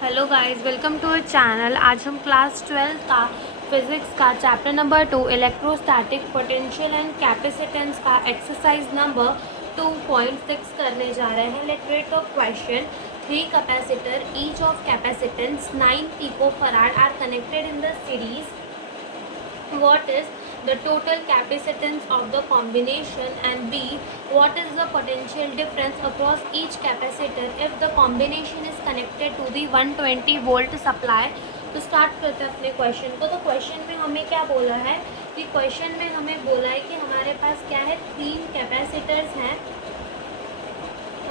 Hello guys, welcome to our channel. आज हम class 12 का फिज़िक्स का chapter number 2 electrostatic potential and capacitance का एक्सरसाइज नंबर 2.6 करने जा रहे हैं। Let's read the question. 3 capacitor each of capacitance 9 picofarad are connected in the series. What is the total capacitance of the combination, and B, what is the potential difference across each capacitor if the combination is connected to the 120 volt supply. तो start करते हैं अपने question को। तो question में हमें क्या बोला है कि क्वेश्चन में हमें बोला है कि हमारे पास क्या है, 3 कैपेसिटर्स हैं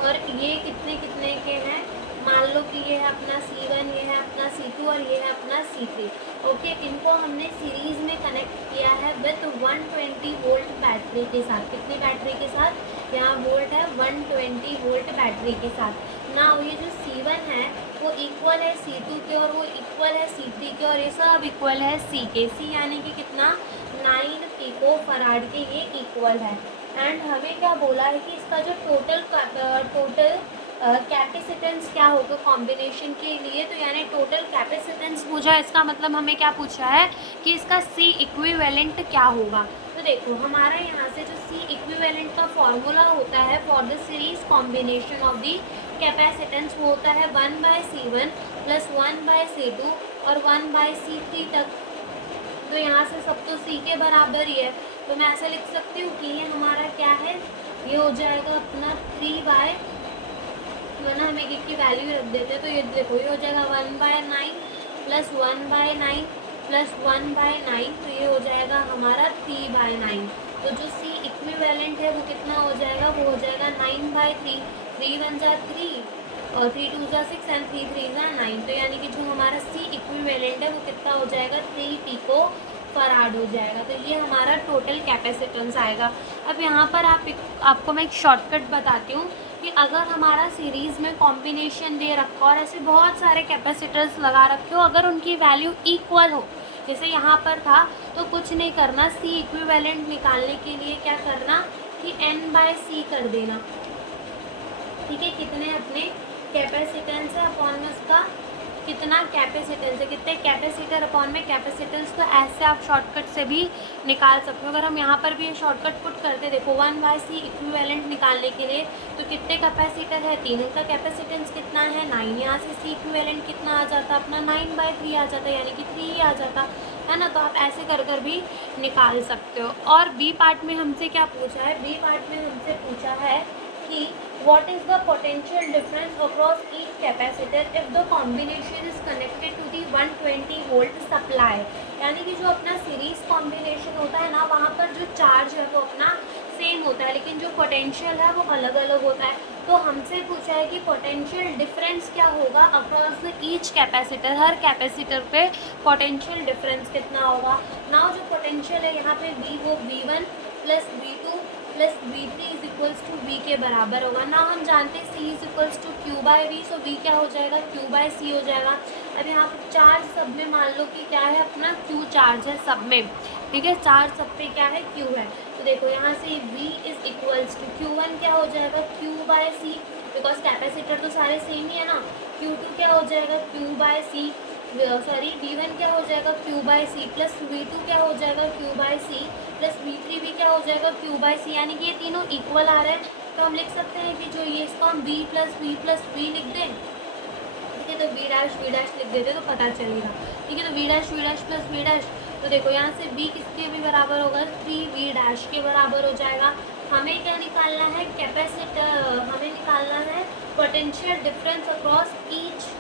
और ये कितने कितने के हैं। मान लो कि ये है अपना C1, ये है अपना C2 और ये है अपना C3। ओके, इनको हमने सीरीज में कनेक्ट किया है विथ 120 वोल्ट बैटरी के साथ। कितनी बैटरी के साथ? यहाँ वोल्ट है 120 वोल्ट बैटरी के साथ ना। ये जो C1 है वो इक्वल है C2 के और वो इक्वल है C3 के और ये सब इक्वल है C के। C यानी कि कितना, 9 पिको फराड के ये इक्वल है। एंड हमें क्या बोला है कि इसका जो टोटल कैपेसिटेंस क्या होगा कॉम्बिनेशन के लिए। तो यानी टोटल कैपेसिटेंस पूछा है, इसका मतलब हमें क्या पूछा है कि इसका C इक्विवेलेंट क्या होगा। तो देखो हमारा यहाँ से जो C इक्विवेलेंट का फॉर्मूला होता है for the series combination of the capacitance, वो होता है 1/C1 प्लस 1/C2 और 1/C3 तक। तो यहाँ से सब तो C के बराबर ही है, तो मैं ऐसा लिख सकती हूँ कि ये हमारा क्या है, ये हो जाएगा अपना 3/, वरना हम एक की वैल्यू रख देते हैं। तो ये देखो ये हो जाएगा 1/9 प्लस 1/9 प्लस 1/9, तो ये हो जाएगा हमारा 3/9। तो जो C इक्विवेलेंट है वो कितना हो जाएगा, वो हो जाएगा 9/3। 3 1 जा 3 और 3 2 जा 6 एंड 3 3 जा 9। तो यानी कि जो हमारा C इक्विवेलेंट है वो कितना हो जाएगा, 3 पिको फराड हो जाएगा। तो ये हमारा टोटल कैपेसिटेंस आएगा। अब यहाँ पर आपको मैं एक शॉर्टकट बताती हूँ कि अगर हमारा सीरीज़ में कॉम्बिनेशन दे रखा और ऐसे बहुत सारे कैपेसिटर्स लगा रखे हो, अगर उनकी वैल्यू इक्वल हो, जैसे यहाँ पर था, तो कुछ नहीं करना, C इक्विवेलेंट निकालने के लिए क्या करना कि N/C कर देना। ठीक है, कितने अपने कैपेसिटेंस है अपॉन में उसका कितना कैपेसिटेंस है, कितने कैपेसिटर अपॉन में कैपेसिटेंस। तो ऐसे आप शॉर्टकट से भी निकाल सकते हो। अगर हम यहाँ पर भी ये शॉर्टकट पुट करते, देखो 1/C इक्विवेलेंट निकालने के लिए तो कितने कैपेसिटर है, 3, उनका कैपेसिटेंस कितना है 9। यहाँ से C इक्विवेलेंट कितना आ जाता, अपना 9/3 आ जाता, यानी कि 3 ही आ जाता है ना। तो आप ऐसे कर कर भी निकाल सकते हो। और बी पार्ट में हमसे क्या पूछा है, बी पार्ट में हमसे पूछा है कि what is the potential difference across each capacitor if the combination is connected to the 120 volt supply। यानी कि जो अपना सीरीज कॉम्बिनेशन होता है ना, वहाँ पर जो चार्ज है वो अपना सेम होता है, लेकिन जो पोटेंशियल है वो अलग अलग होता है। तो हमसे पूछा है कि पोटेंशियल डिफरेंस क्या होगा अक्रॉस ईच कैपेसिटर, हर कैपेसिटर पे पोटेंशियल डिफरेंस कितना होगा ना। जो पोटेंशियल है यहाँ पे V, वो V1 plus V2 plus V3 is equals to V के बराबर होगा ना। हम जानते हैं C is equals to Q/V, so V क्या हो जाएगा, Q/C हो जाएगा। अब यहाँ पर चार्ज सब में मान लो कि क्या है, अपना Q चार्ज है सब में। ठीक है, चार्ज सब पे क्या है, Q है। तो देखो यहाँ से V is equals to Q1 क्या हो जाएगा, Q/C, बिकॉज कैपेसिटर तो सारे सेम ही है ना। Q2 क्या हो जाएगा, Q/C, सॉरी V1 क्या हो जाएगा, Q/C प्लस V2 क्या हो जाएगा, Q/C प्लस V3 भी क्या हो जाएगा, Q/C। यानी कि ये तीनों इक्वल आ रहे हैं। तो हम लिख सकते हैं कि जो ये इसको हम V प्लस V लिख दें। ठीक है, तो V' लिख देते तो पता चलेगा। ठीक है, तो V' प्लस V'। तो देखो यहाँ से V किसके भी बराबर होगा, 3V' के बराबर हो जाएगा। हमें क्या निकालना है, कैपेसिटर, हमें निकालना है potential difference across each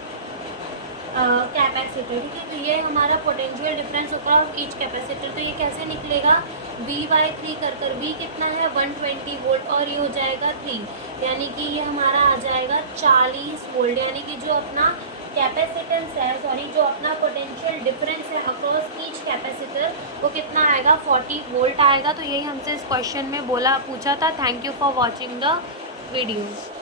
capacitor. ठीक है, तो ये हमारा potential difference across each capacitor. तो ये कैसे निकलेगा, V/3 कर V कितना है 120 वोल्ट और ये हो जाएगा 3, यानी कि ये हमारा आ जाएगा 40 वोल्ट। यानी कि जो अपना कैपेसिटेंस है, सॉरी जो अपना पोटेंशियल डिफरेंस है अक्रॉस ईच कैपेसिटर, वो कितना आएगा, 40 वोल्ट आएगा। तो यही हमसे इस क्वेश्चन में पूछा था। Thank you for watching the video.